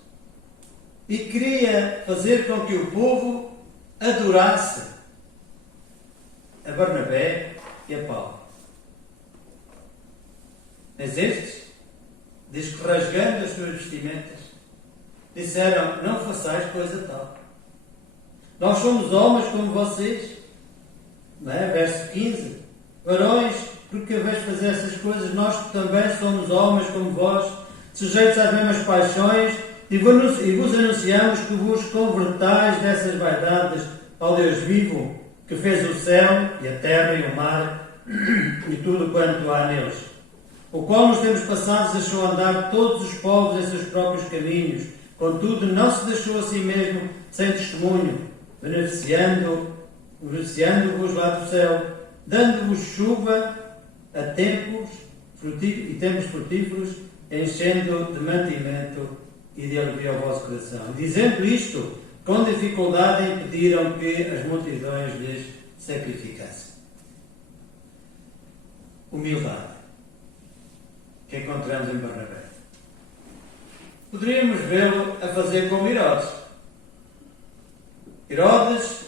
e queria fazer com que o povo adorasse a Barnabé e a Paulo. Mas estes, diz que rasgando as suas vestimentas, disseram: não façais coisa tal. Nós somos homens como vocês. Não é? Verso 15. Varões, porque vais fazer essas coisas? Nós também somos homens como vós, sujeitos às mesmas paixões, e vos anunciamos que vos convertais dessas vaidades ao Deus vivo, que fez o céu e a terra e o mar e tudo quanto há neles, o qual nos tempos passados deixou andar todos os povos em seus próprios caminhos, contudo não se deixou a si mesmo sem testemunho, beneficiando-vos lá do céu, dando-vos chuva a tempos frutíferos, enchendo de mantimento e de alegria ao vosso coração. Dizendo isto, com dificuldade impediram que as multidões lhes sacrificassem. Humildade que encontramos em Barnabé. Poderíamos vê-lo a fazer como Herodes. Herodes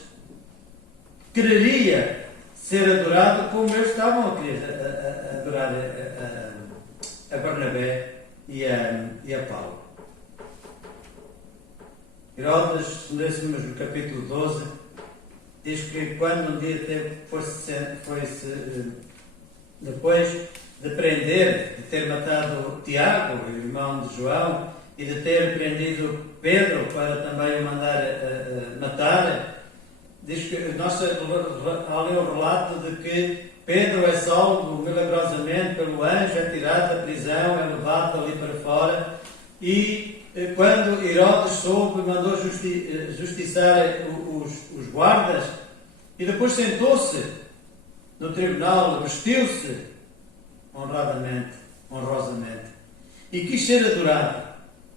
quereria ser adorado como eles estavam a querer adorar a Barnabé e a Paulo. Herodes, se lêssemos no capítulo 12, diz que quando um dia depois de prender, de ter matado Tiago, o irmão de João, e de ter prendido Pedro para também o mandar matar, diz que há ali o relato de que Pedro é salvo milagrosamente pelo anjo, é tirado da prisão, é levado dali para fora, e quando Herodes soube, mandou justiçar os guardas, e depois sentou-se no tribunal, vestiu-se honrosamente, e quis ser adorado.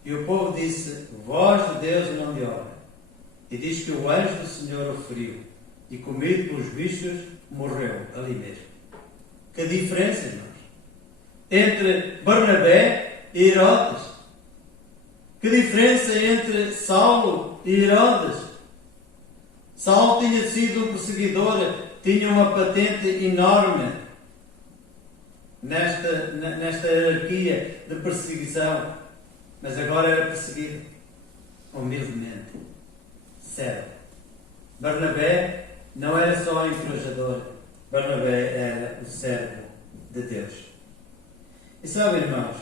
E o povo disse: voz de Deus e não de homem. E diz que o anjo do Senhor o feriu, e comido pelos bichos, morreu ali mesmo. Que diferença, irmãos, entre Barnabé e Herodes. Que diferença entre Saulo e Herodes. Saulo tinha sido um perseguidor, tinha uma patente enorme nesta hierarquia de perseguição, mas agora era perseguido humildemente, servo. Barnabé não era só encorajador, Barnabé era o servo de Deus. E sabem, irmãos,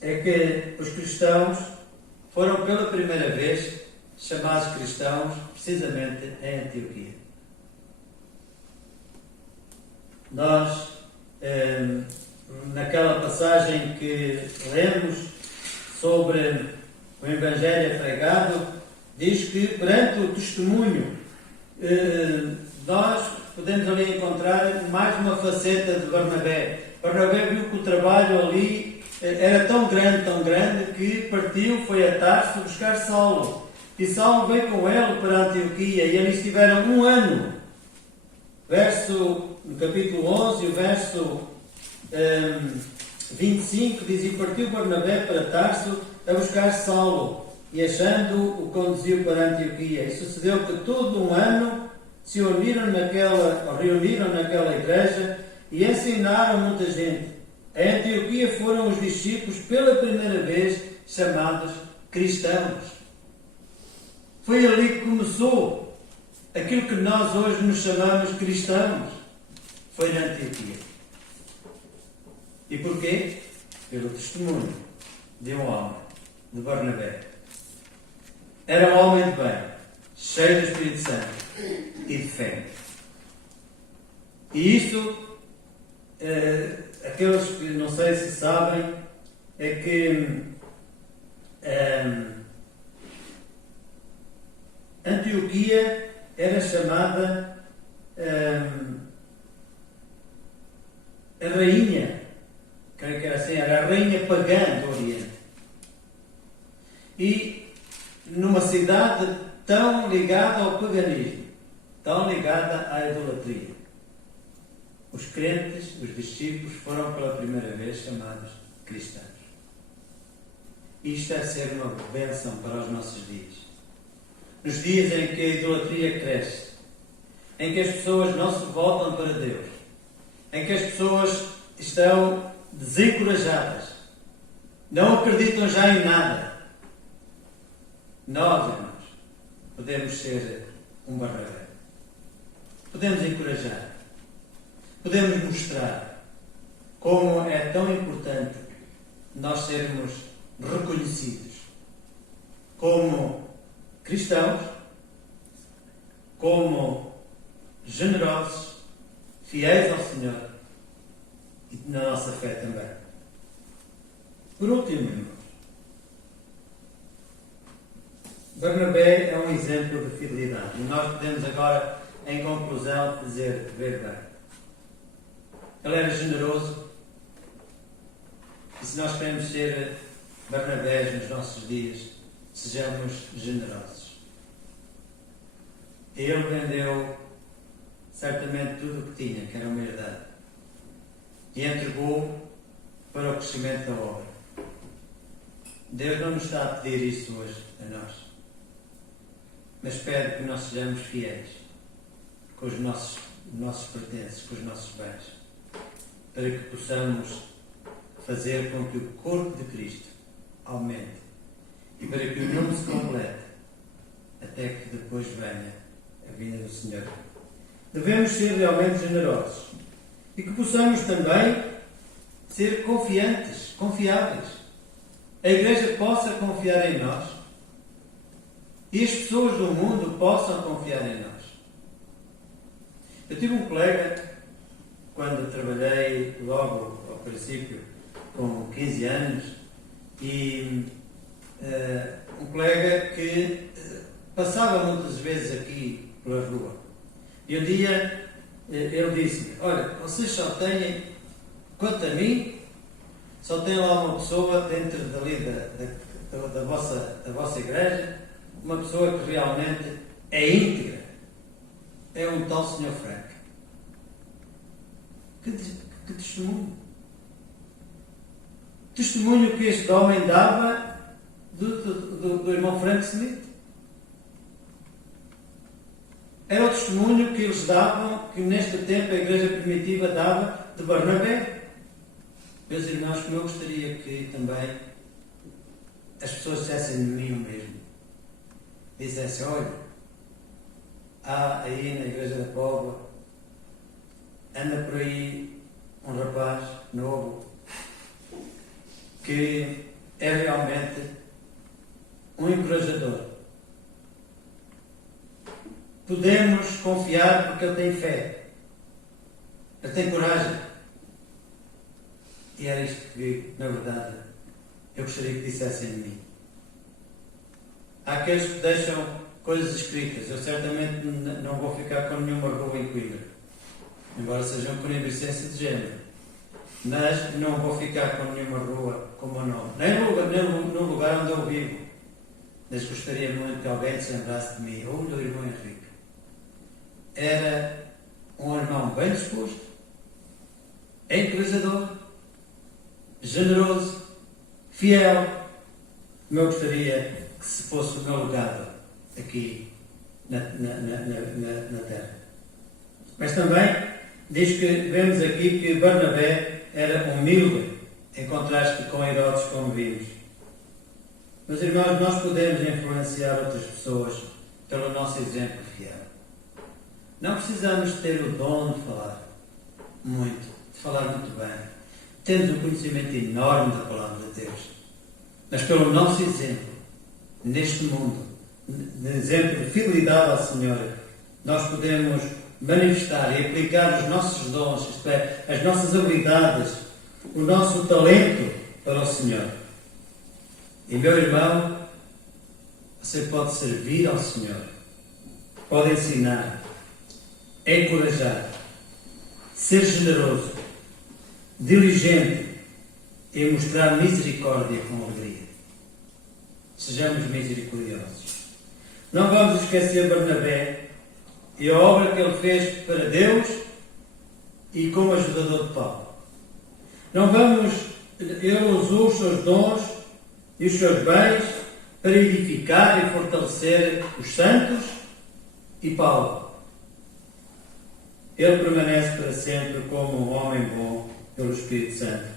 é que os cristãos foram pela primeira vez chamados cristãos precisamente em Antioquia. Nós, naquela passagem que lemos sobre o Evangelho pregado, diz que perante o testemunho nós podemos ali encontrar mais uma faceta de Barnabé. Barnabé viu que o trabalho ali era tão grande, que partiu, foi a Tarso buscar Saulo. E Saulo veio com ele para Antioquia, e eles estiveram 1 ano. No capítulo 11, o verso 25, diz: e partiu Barnabé para Tarso a buscar Saulo, e achando-o, o conduziu para Antioquia. E sucedeu que todo 1 ano se reuniram naquela igreja e ensinaram muita gente. Em Antioquia foram os discípulos pela primeira vez chamados cristãos. Foi ali que começou aquilo que nós hoje nos chamamos cristãos. Foi na Antioquia. E porquê? Pelo testemunho de um homem, de Barnabé. Era um homem de bem, cheio do Espírito Santo e de fé. E isto, aqueles que não sei se sabem, é que Antioquia era chamada a rainha, creio que era assim, era a rainha pagã do Oriente. E numa cidade tão ligada ao paganismo, tão ligada à idolatria, os crentes, os discípulos, foram pela primeira vez chamados cristãos. Isto deve ser uma bênção para os nossos dias. Nos dias em que a idolatria cresce, em que as pessoas não se voltam para Deus, em que as pessoas estão desencorajadas, não acreditam já em nada, nós, irmãos, podemos ser um Barnabé. Podemos encorajar, podemos mostrar como é tão importante nós sermos reconhecidos como cristãos, como generosos, fiéis ao Senhor e na nossa fé também. Por último, irmãos, Barnabé é um exemplo de fidelidade e nós podemos agora, em conclusão, ver bem. Ele era generoso e se nós queremos ser Barnabés nos nossos dias, sejamos generosos. Ele vendeu certamente tudo o que tinha, que era uma herdade, e entregou para o crescimento da obra. Deus não nos está a pedir isso hoje a nós, mas pede que nós sejamos fiéis com os nossos pertences, com os nossos bens, para que possamos fazer com que o corpo de Cristo aumente e para que o número se complete até que depois venha a vinda do Senhor. Devemos ser realmente generosos e que possamos também ser confiantes, confiáveis. A Igreja possa confiar em nós e as pessoas do mundo possam confiar em nós. Eu tive um colega, quando trabalhei logo ao princípio, com 15 anos, e um colega que passava muitas vezes aqui pela rua. E um dia ele disse-me: olha, vocês só têm, quanto a mim, só tem lá uma pessoa dentro dali da vossa igreja, uma pessoa que realmente é íntegra. É um tal Sr. Frank. Que testemunho! Testemunho que este homem dava do irmão Frank Smith. Era o testemunho que eles davam, que neste tempo a Igreja Primitiva dava de Barnabé. Meus irmãos, como eu gostaria que também as pessoas dissessem de mim o mesmo. Dissessem: olha, há aí na Igreja da Póvoa, anda por aí um rapaz novo que é realmente um encorajador. Podemos confiar porque ele tem fé, ele tem coragem. E era isto que, na verdade, eu gostaria que dissessem de mim. Há aqueles que deixam coisas escritas. Eu certamente não vou ficar com nenhuma rua em Coimbra, embora seja um conibricense de género. Mas não vou ficar com nenhuma rua com o meu nome, nem no lugar onde eu vivo. Mas gostaria muito que alguém se lembrasse de mim, ou do irmão Henrique. Era um irmão bem disposto, encorajador, generoso, fiel, como eu gostaria que se fosse o meu legado aqui na terra. Mas também diz que vemos aqui que Barnabé era humilde, em contraste com Herodes, como vimos. Meus irmãos, nós podemos influenciar outras pessoas pelo nosso exemplo fiel. Não precisamos ter o dom de falar muito, de falar muito bem. Temos um conhecimento enorme da Palavra de Deus. Mas pelo nosso exemplo, neste mundo, de exemplo de fidelidade ao Senhor, nós podemos manifestar e aplicar os nossos dons, isto é, as nossas habilidades, o nosso talento para o Senhor. E meu irmão, você pode servir ao Senhor pode ensinar, encorajar, ser generoso, diligente e mostrar misericórdia com alegria. Sejamos misericordiosos. Não vamos esquecer Barnabé e a obra que ele fez para Deus e como ajudador de Paulo. Não vamos, ele usou os seus dons e os seus bens para edificar e fortalecer os santos e Paulo. Ele permanece para sempre como um homem bom pelo Espírito Santo.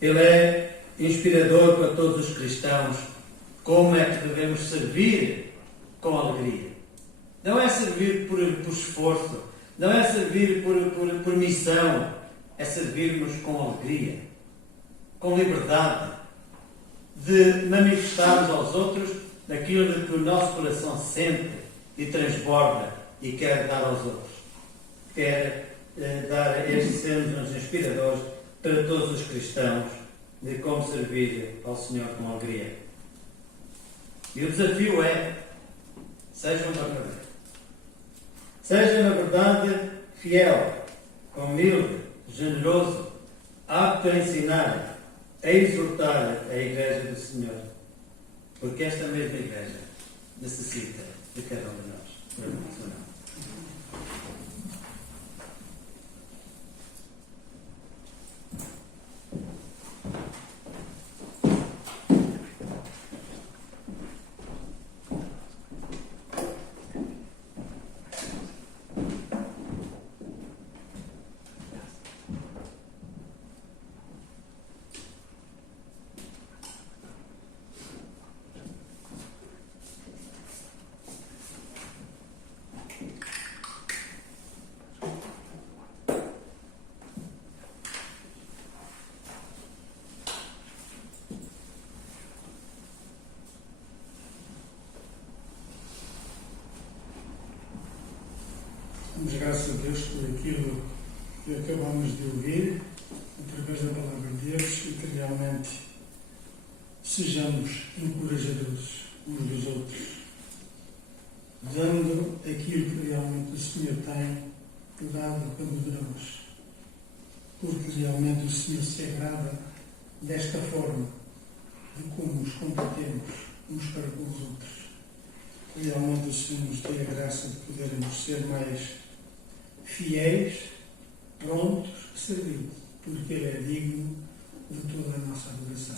Ele é inspirador para todos os cristãos. Como é que devemos servir com alegria? Não é servir por esforço, não é servir por missão, é servirmos com alegria, com liberdade, de manifestarmos aos outros daquilo de que o nosso coração sente e transborda e quer dar aos outros. Quer dar estes sermos inspiradores para todos os cristãos de como servir ao Senhor com alegria. E o desafio é: sejam Barnabé. Seja, na verdade, fiel, humilde, generoso, apto a ensinar, a exortar a Igreja do Senhor. Porque esta mesma Igreja necessita de cada um de nós. Damos graças a Deus por aquilo que acabamos de ouvir, através da palavra de Deus, e que realmente sejamos encorajadores uns dos outros, dando aquilo que realmente o Senhor tem dado cada um de nós, porque realmente o Senhor se agrada desta forma de como nos comportemos uns para com os outros. Realmente o Senhor nos tem a graça de podermos ser mais fiéis, prontos a servir, porque Ele é digno de toda a nossa adoração.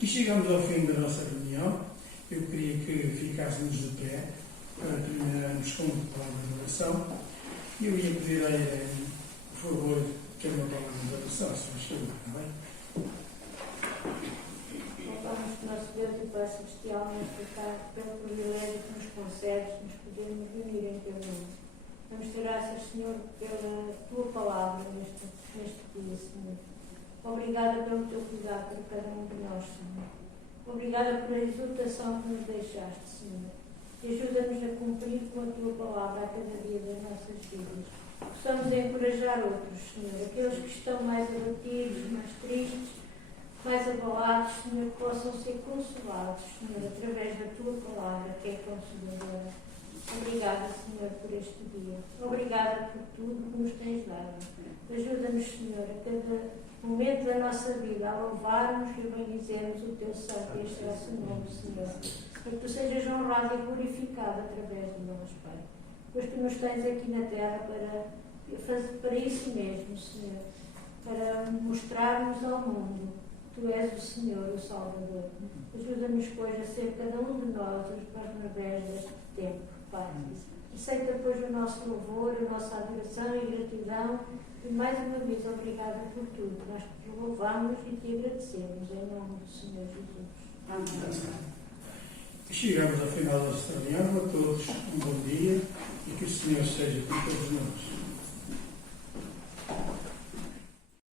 E chegamos ao fim da nossa reunião. Eu queria que ficássemos de pé para terminarmos com uma palavra de oração. E eu ia pedir a Irene, por favor, que é uma palavra de oração, se faz favor, está bem? Louvamos o nosso Deus e Pai Celestial nesta tarde pelo privilégio que nos concedes, nos podermos reunir em Teu nome. Vamos te graças, Senhor, pela Tua palavra neste dia, Senhor. Obrigada pelo Teu cuidado por cada um de nós, Senhor. Obrigada pela exortação que nos deixaste, Senhor. E ajuda-nos a cumprir com a Tua palavra a cada dia das nossas vidas. Possamos encorajar outros, Senhor, aqueles que estão mais abatidos, mais tristes, mais abalados, Senhor, que possam ser consolados, Senhor, através da Tua palavra, que é consoladora. Obrigada, Senhor, por este dia. Obrigada por tudo que nos tens dado. Ajuda-nos, Senhor, a cada momento da nossa vida a louvarmos e bendizermos o Teu santo e excelso nome, Senhor. Para que Tu sejas honrado e glorificado através de nós, Pai. Pois Tu nos tens aqui na terra para isso mesmo, Senhor. Para mostrarmos ao mundo que Tu és o Senhor, o Salvador. Ajuda-nos, pois, a ser cada um de nós os Barnabés deste tempo, Pai. Aceita, pois, o nosso louvor, a nossa adoração e gratidão. E mais uma vez, obrigada por tudo. Nós te louvamos e te agradecemos em nome do Senhor Jesus. Amém. Chegamos ao final desta reunião. A todos um bom dia e que o Senhor esteja com todos nós.